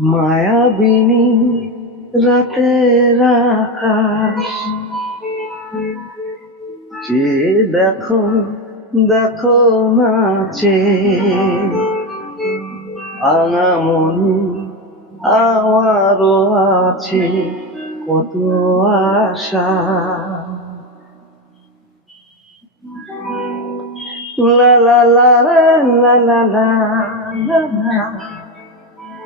মায়াবিনী রাতের আকাশ যে দেখো দেখো নাচে আঙামনি আমারও আছে কত আশা। লা লা লা লা লা লা লা লা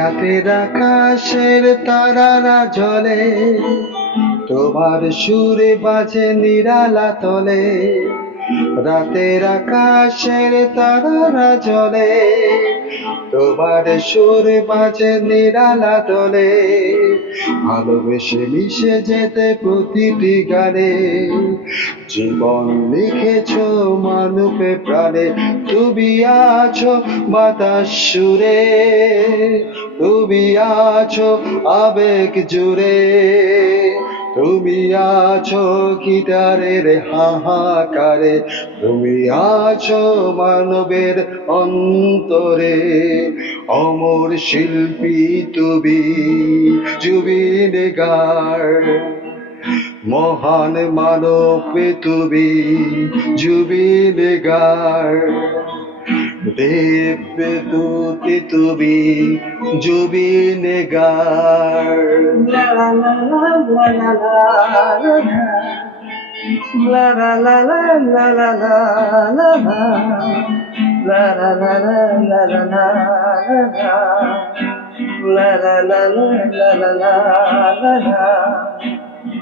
রাতের আকাশের তারারা জলে তোমার সুরে বাজে নিরালা তলে। রাতের আকাশের তারারা জলে তোমার সুর বাজে নিরালা তলে। ভালোবেসে মিশে যেতে প্রতিটি গানে জীবন লিখেছ মানুষে প্রাণে, তুমি আছো বাতাস সুরে, তুমি আছো আবেগ জুড়ে, তুমি আছো গিটারের হাহাকারে, তুমি আছো মানবের অন্তরে, অমর শিল্পী তুমি জুবিন গার মহান মানব তুমি জুবিন গার দেব দূতি তুমি জুবিন গার লা লা লা লা লা লা লা লা লা লা